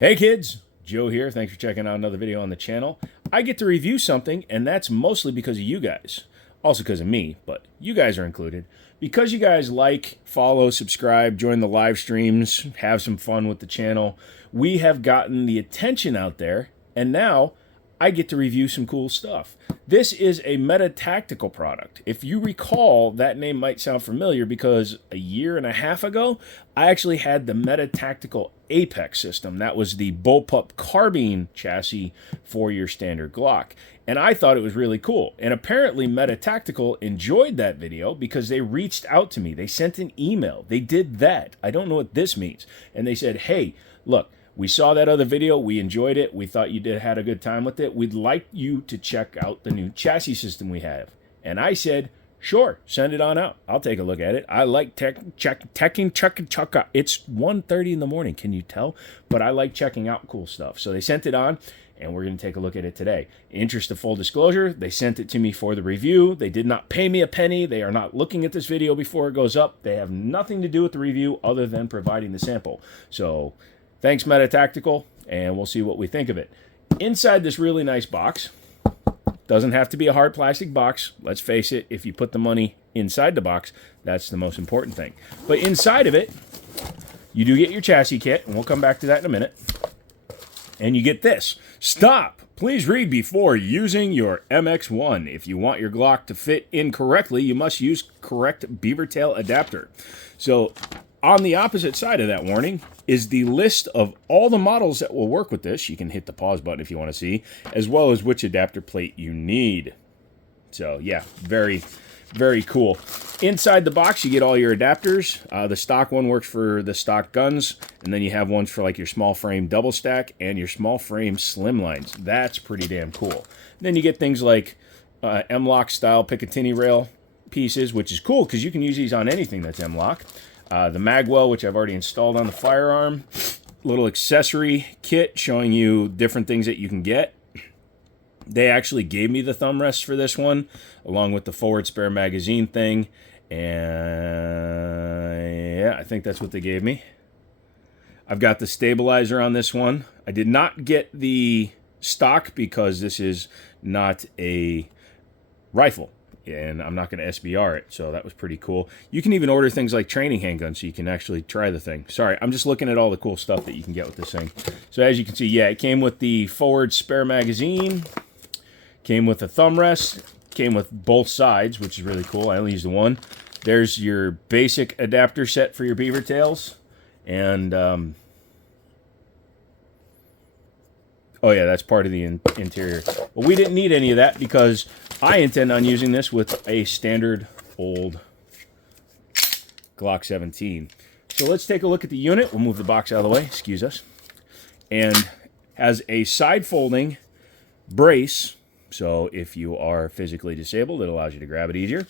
Hey kids, Joe here. Thanks for checking out another video on the channel. I get to review something, and that's mostly because of you guys. Also because of me, but you guys are included. Because you guys like, follow, subscribe, join the live streams, have some fun with the channel, we have gotten the attention out there, and now I get to review some cool stuff. This is a Meta Tactical product. If you recall, that name might sound familiar because a year and a half ago, I actually had the Meta Tactical Apex system. That was the bullpup carbine chassis for your standard Glock. And I thought it was really cool. And apparently Meta Tactical enjoyed that video because they reached out to me. They sent an email. They did that. I don't know what this means. And they said, hey, look, we saw that other video. We enjoyed it. We thought you had a good time with it. We'd like you to check out the new chassis system we have. And I said, sure, send it on out. I'll take a look at it. I like checking. It's 1:30 in the morning. Can you tell? But I like checking out cool stuff. So they sent it on, and we're going to take a look at it today. Interest of full disclosure, they sent it to me for the review. They did not pay me a penny. They are not looking at this video before it goes up. They have nothing to do with the review other than providing the sample. So thanks, Meta Tactical, and we'll see what we think of it. Inside this really nice box, doesn't have to be a hard plastic box. Let's face it, if you put the money inside the box, that's the most important thing. But inside of it, you do get your chassis kit, and we'll come back to that in a minute. And you get this. Stop! Please read before using your MX1. If you want your Glock to fit in correctly, you must use correct beaver tail adapter. So on the opposite side of that warning is the list of all the models that will work with this. You can hit the pause button if you want to see, as well as which adapter plate you need. So yeah, very, very cool. Inside the box, you get all your adapters. The stock one works for the stock guns, and then you have ones for like your small frame double stack and your small frame slimlines. That's pretty damn cool. Then you get things like M-LOK style Picatinny rail pieces, which is cool because you can use these on anything that's M-LOK. The Magwell, which I've already installed on the firearm. Little accessory kit showing you different things that you can get. They actually gave me the thumb rests for this one, along with the forward spare magazine thing. And yeah, I think that's what they gave me. I've got the stabilizer on this one. I did not get the stock because this is not a rifle, and I'm not going to SBR it, so that was pretty cool. You can even order things like training handguns so you can actually try the thing. Sorry, I'm just looking at all the cool stuff that you can get with this thing. So as you can see, yeah, it came with the forward spare magazine, came with a thumb rest, came with both sides, which is really cool. I only used the one. There's your basic adapter set for your beaver tails, and oh yeah, that's part of the interior. But we didn't need any of that because I intend on using this with a standard old Glock 17. So let's take a look at the unit. We'll move the box out of the way, excuse us. And has a side folding brace. So if you are physically disabled, it allows you to grab it easier.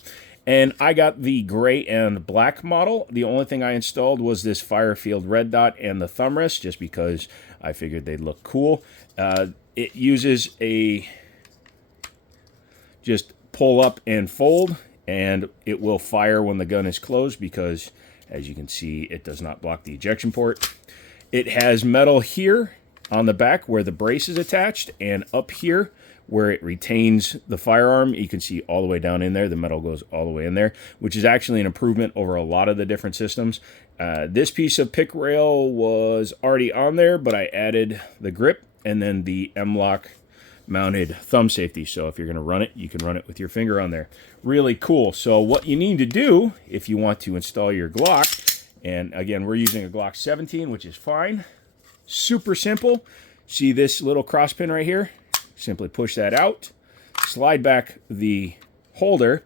And I got the gray and black model. The only thing I installed was this Firefield red dot and the thumb rest, just because I figured they'd look cool. It uses a just pull up and fold, and it will fire when the gun is closed because, as you can see, it does not block the ejection port. It has metal here on the back where the brace is attached, and up here where it retains the firearm. You can see all the way down in there. The metal goes all the way in there, which is actually an improvement over a lot of the different systems. This piece of pick rail was already on there, but I added the grip and then the M-LOK mounted thumb safety. So if you're going to run it, you can run it with your finger on there. Really cool. So what you need to do if you want to install your Glock, and again, we're using a Glock 17, which is fine. Super simple. See this little cross pin right here? Simply push that out, slide back the holder,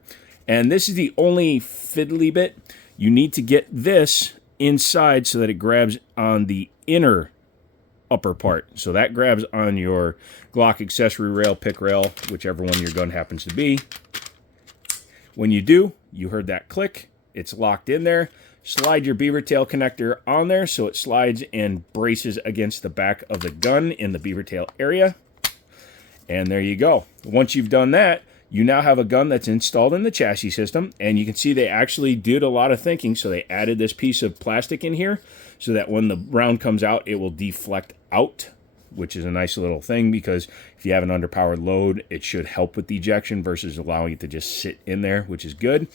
and this is the only fiddly bit. You need to get this inside so that it grabs on the inner upper part. So that grabs on your Glock accessory rail, pick rail, whichever one your gun happens to be. When you do, you heard that click. It's locked in there. Slide your beaver tail connector on there so it slides and braces against the back of the gun in the beaver tail area. And there you go. Once you've done that, you now have a gun that's installed in the chassis system, and you can see they actually did a lot of thinking. So they added this piece of plastic in here so that when the round comes out, it will deflect out, which is a nice little thing because if you have an underpowered load, it should help with ejection versus allowing it to just sit in there, which is good.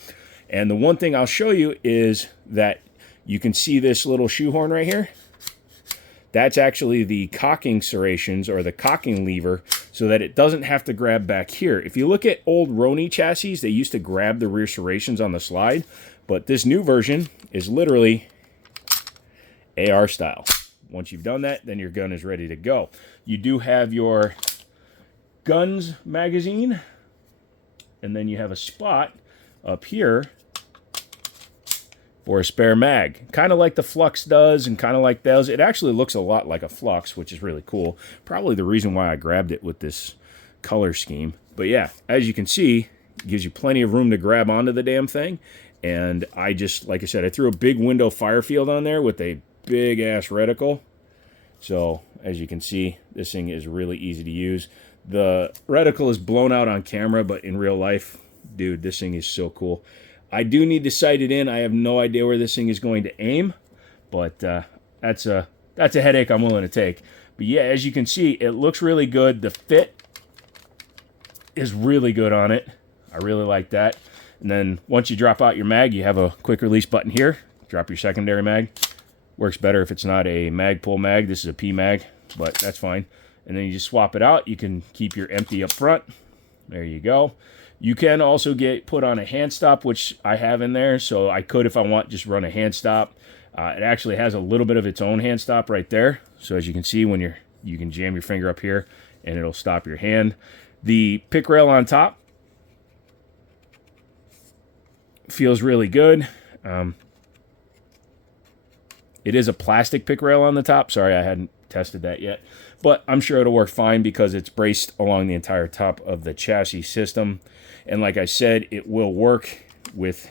And the one thing I'll show you is that you can see this little shoehorn right here. That's actually the cocking serrations or the cocking lever so that it doesn't have to grab back here. If you look at old Roni chassis, they used to grab the rear serrations on the slide, but this new version is literally AR style. Once you've done that, then your gun is ready to go. You do have your guns magazine, and then you have a spot up here for a spare mag. Kind of like the Flux does and kind of like those. It actually looks a lot like a Flux, which is really cool. Probably the reason why I grabbed it with this color scheme. But yeah, as you can see, it gives you plenty of room to grab onto the damn thing. And I just, like I said, I threw a big window fire field on there with a big ass reticle. So as you can see, this thing is really easy to use. The reticle is blown out on camera, but in real life, dude, this thing is so cool. I do need to sight it in. I have no idea where this thing is going to aim, but that's a headache I'm willing to take. But yeah, as you can see, it looks really good. The fit is really good on it. I really like that. And then once you drop out your mag, you have a quick release button here. Drop your secondary mag. Works better if it's not a Magpul mag. This is a P mag, but that's fine. And then you just swap it out. You can keep your empty up front. There you go. You can also get put on a hand stop, which I have in there. So I could, if I want, just run a hand stop. It actually has a little bit of its own hand stop right there. So as you can see, when you can jam your finger up here and it'll stop your hand. The pick rail on top feels really good. It is a plastic pick rail on the top. Sorry, I hadn't tested that yet. But I'm sure it'll work fine because it's braced along the entire top of the chassis system. And like I said, it will work with...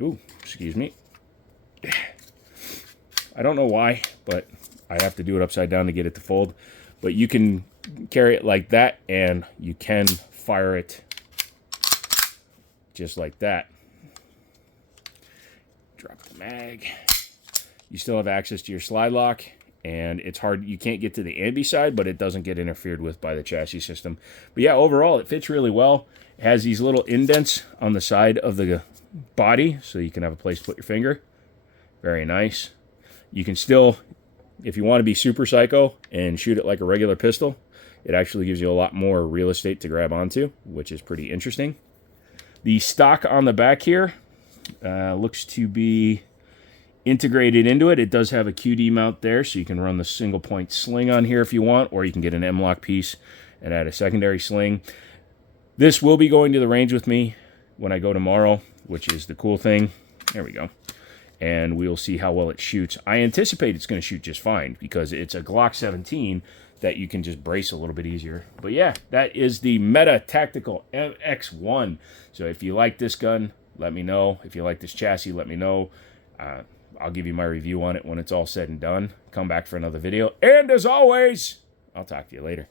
Ooh, excuse me. I don't know why, but I have to do it upside down to get it to fold. But you can carry it like that, and you can fire it just like that. Drop the mag. You still have access to your slide lock, and it's hard. You can't get to the ambi side, but it doesn't get interfered with by the chassis system. But yeah, overall, it fits really well. It has these little indents on the side of the body, so you can have a place to put your finger. Very nice. You can still, if you want to be super psycho and shoot it like a regular pistol, it actually gives you a lot more real estate to grab onto, which is pretty interesting. The stock on the back here looks to be integrated into it. It does have a QD mount there, so you can run the single point sling on here if you want, or you can get an M-LOK piece and add a secondary sling. This will be going to the range with me when I go tomorrow, which is the cool thing. There we go. And we'll see how well it shoots. I anticipate it's going to shoot just fine because it's a Glock 17 that you can just brace a little bit easier. But yeah, that is the Meta Tactical MX1. So if you like this gun, let me know. If you like this chassis, let me know. I'll give you my review on it when it's all said and done. Come back for another video. And as always, I'll talk to you later.